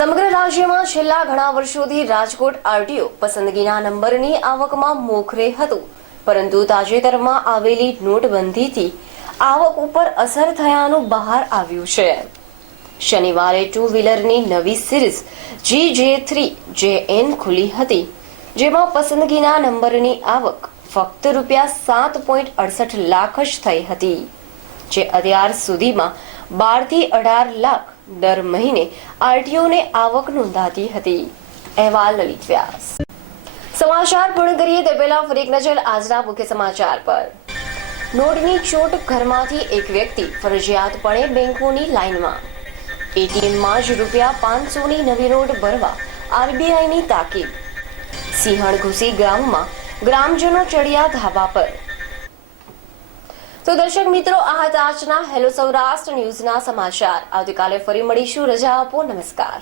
સમગ્ર રાજ્યમાં છેલ્લા ઘણા વર્ષોથી રાજકોટ આરટીઓ પસંદગીના નંબરની આવકમાં મોખરે હતું, પરંતુ તાજેતરમાં આવેલી નોટબંધીથી આવક ઉપર અસર થયાનું બહાર આવ્યું છે. શનિવારે ટુ વ્હીલરની નવી સિરીઝ GJ3JN ખુલી હતી, જેમાં પસંદગીના નંબરની આવક ફક્ત ₹7.68 લાખ જ થઈ હતી, જે અત્યાર સુધીમાં 12 થી 18 લાખ દર મહિને આરટીઓને આવક નોંધાતી હતી. અહેવાલ લલિત વ્યાસ. સમાચાર પૂર્ણ કરીએ તે પહેલા ફરી એક નજર આજના મુખ્ય સમાચાર પર. નોટની ચોટ, ઘરમાંથી એક વ્યક્તિ ફરજિયાતપણે બેંકોની લાઇનમાં. એટીએમમાં જ ₹500ની નવી નોટ ભરવા આરબીઆઈની તાકીદ. સિંહણ ઘુસી ગામમાં ગ્રામજનો ચડ્યા ધાબા પર. તો દર્શક મિત્રો, આ હતા આજના હેલો સૌરાષ્ટ્ર ન્યૂઝના સમાચાર. આવતીકાલે ફરી મળીશું. રજા આપો. નમસ્કાર.